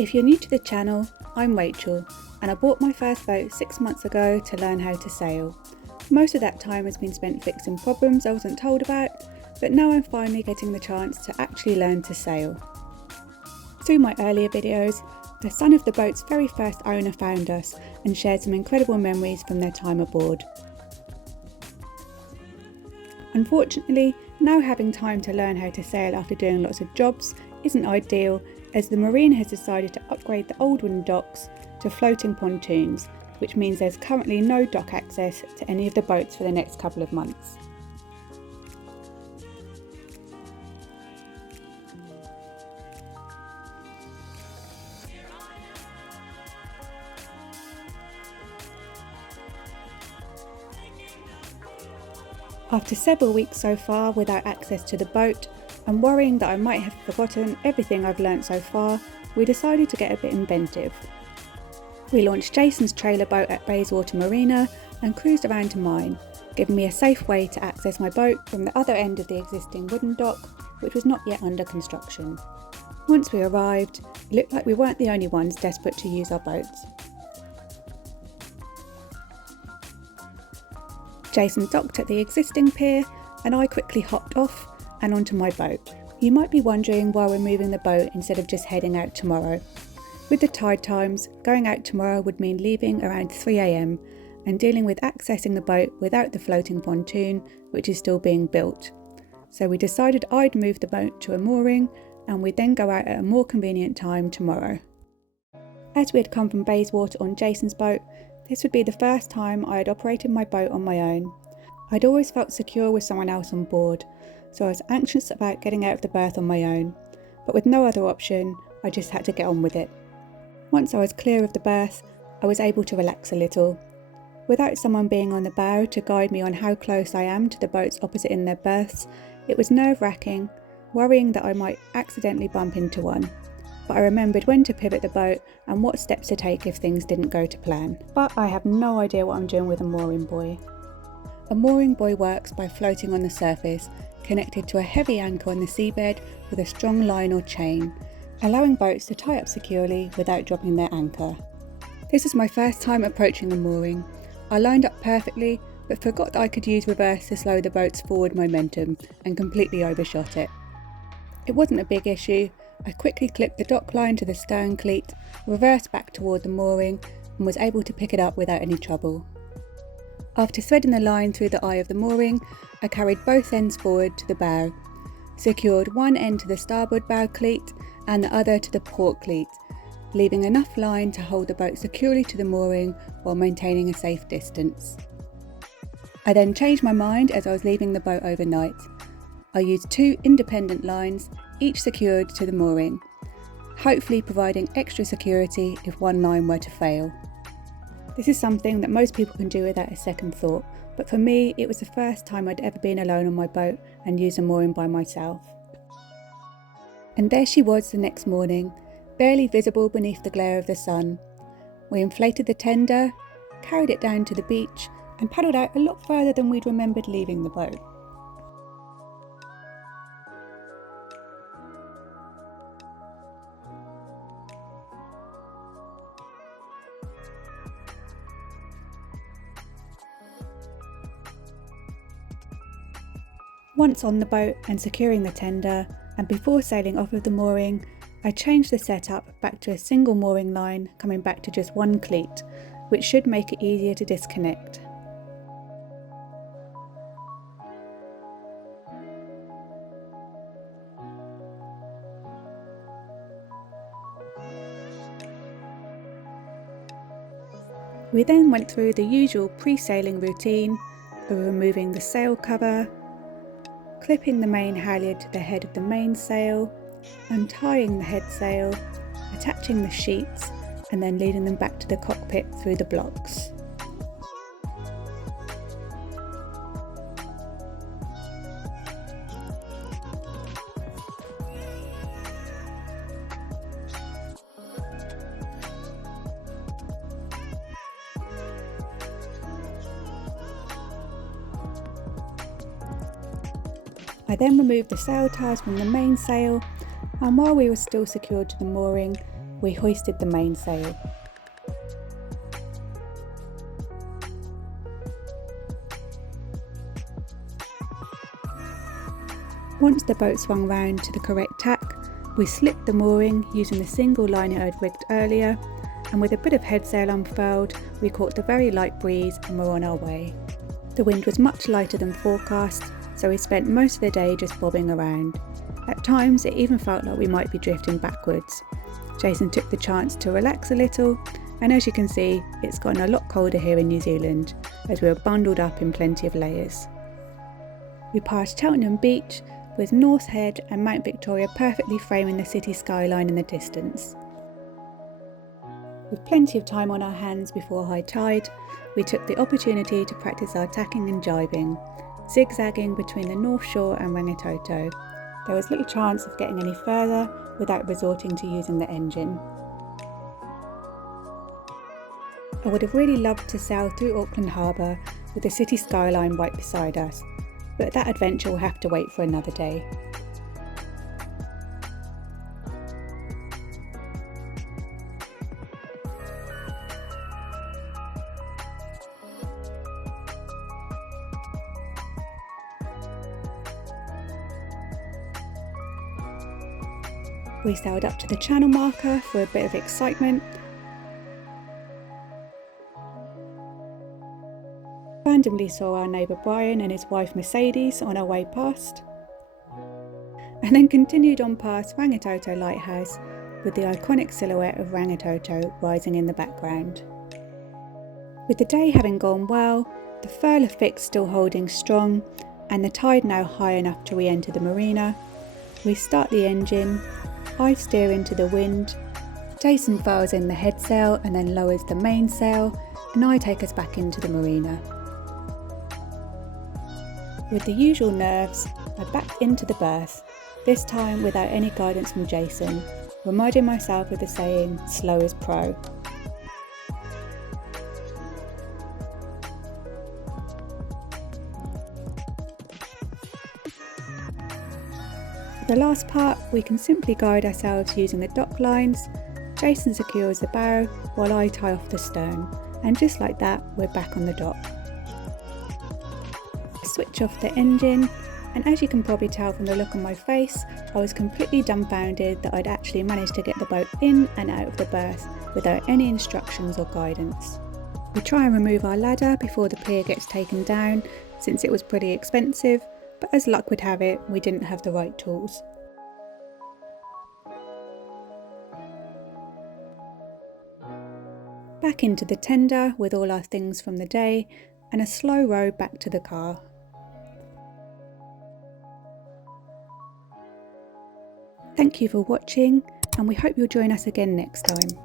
If you're new to the channel, I'm Rachel and I bought my first boat 6 months ago to learn how to sail. Most of that time has been spent fixing problems I wasn't told about, but now I'm finally getting the chance to actually learn to sail. Through my earlier videos, the son of the boat's very first owner found us and shared some incredible memories from their time aboard. Unfortunately, now having time to learn how to sail after doing lots of jobs isn't ideal, as the marina has decided to upgrade the old wooden docks to floating pontoons, which means there's currently no dock access to any of the boats for the next couple of months. After several weeks so far without access to the boat, and worrying that I might have forgotten everything I've learnt so far, we decided to get a bit inventive. We launched Jason's trailer boat at Bayswater Marina and cruised around to mine, giving me a safe way to access my boat from the other end of the existing wooden dock, which was not yet under construction. Once we arrived, it looked like we weren't the only ones desperate to use our boats. Jason docked at the existing pier and I quickly hopped off and onto my boat. You might be wondering why we're moving the boat instead of just heading out tomorrow. With the tide times, going out tomorrow would mean leaving around 3 AM and dealing with accessing the boat without the floating pontoon, which is still being built. So we decided I'd move the boat to a mooring and we'd then go out at a more convenient time tomorrow. As we had come from Bayswater on Jason's boat, this would be the first time I had operated my boat on my own. I'd always felt secure with someone else on board, so I was anxious about getting out of the berth on my own, but with no other option, I just had to get on with it. Once I was clear of the berth, I was able to relax a little. Without someone being on the bow to guide me on how close I am to the boats opposite in their berths, it was nerve-wracking, worrying that I might accidentally bump into one. But I remembered when to pivot the boat and what steps to take if things didn't go to plan. But I have no idea what I'm doing with a mooring buoy. A mooring buoy works by floating on the surface, connected to a heavy anchor on the seabed with a strong line or chain, allowing boats to tie up securely without dropping their anchor. This was my first time approaching a mooring. I lined up perfectly, but forgot that I could use reverse to slow the boat's forward momentum and completely overshot it. It wasn't a big issue. I quickly clipped the dock line to the stern cleat, reversed back toward the mooring, and was able to pick it up without any trouble. After threading the line through the eye of the mooring, I carried both ends forward to the bow, secured one end to the starboard bow cleat and the other to the port cleat, leaving enough line to hold the boat securely to the mooring while maintaining a safe distance. I then changed my mind as I was leaving the boat overnight. I used 2 independent lines, each secured to the mooring, hopefully providing extra security if one line were to fail. This is something that most people can do without a second thought, but for me it was the first time I'd ever been alone on my boat and used a mooring by myself. And there she was the next morning, barely visible beneath the glare of the sun. We inflated the tender, carried it down to the beach and paddled out a lot further than we'd remembered leaving the boat. Once on the boat and securing the tender, and before sailing off of the mooring, I changed the setup back to a single mooring line coming back to just one cleat, which should make it easier to disconnect. We then went through the usual pre-sailing routine of removing the sail cover, clipping the main halyard to the head of the mainsail, untying the head sail, attaching the sheets, and then leading them back to the cockpit through the blocks. I then removed the sail ties from the mainsail, and while we were still secured to the mooring, we hoisted the mainsail. Once the boat swung round to the correct tack, we slipped the mooring using the single line I'd rigged earlier, and with a bit of headsail unfurled, we caught the very light breeze and were on our way. The wind was much lighter than forecast, so we spent most of the day just bobbing around. At times it even felt like we might be drifting backwards. Jason took the chance to relax a little, and as you can see, it's gotten a lot colder here in New Zealand, as we were bundled up in plenty of layers. We passed Cheltenham Beach, with North Head and Mount Victoria perfectly framing the city skyline in the distance. With plenty of time on our hands before high tide, we took the opportunity to practice our tacking and jibing, zigzagging between the North Shore and Rangitoto. There was little chance of getting any further without resorting to using the engine. I would have really loved to sail through Auckland Harbour with the city skyline right beside us, but that adventure will have to wait for another day. We sailed up to the channel marker for a bit of excitement. Randomly saw our neighbour Brian and his wife Mercedes on our way past, and then continued on past Rangitoto Lighthouse with the iconic silhouette of Rangitoto rising in the background. With the day having gone well, the furler fix still holding strong, and the tide now high enough to re-enter the marina, we start the engine, I steer into the wind, Jason furls in the headsail and then lowers the mainsail, and I take us back into the marina. With the usual nerves, I backed into the berth, this time without any guidance from Jason, reminding myself of the saying, slow is pro. For the last part, we can simply guide ourselves using the dock lines. Jason secures the bow while I tie off the stern, and just like that, we're back on the dock. Switch off the engine, and as you can probably tell from the look on my face, I was completely dumbfounded that I'd actually managed to get the boat in and out of the berth without any instructions or guidance. We try and remove our ladder before the pier gets taken down, since it was pretty expensive, but as luck would have it, we didn't have the right tools. Back into the tender with all our things from the day, and a slow row back to the car. Thank you for watching, and we hope you'll join us again next time.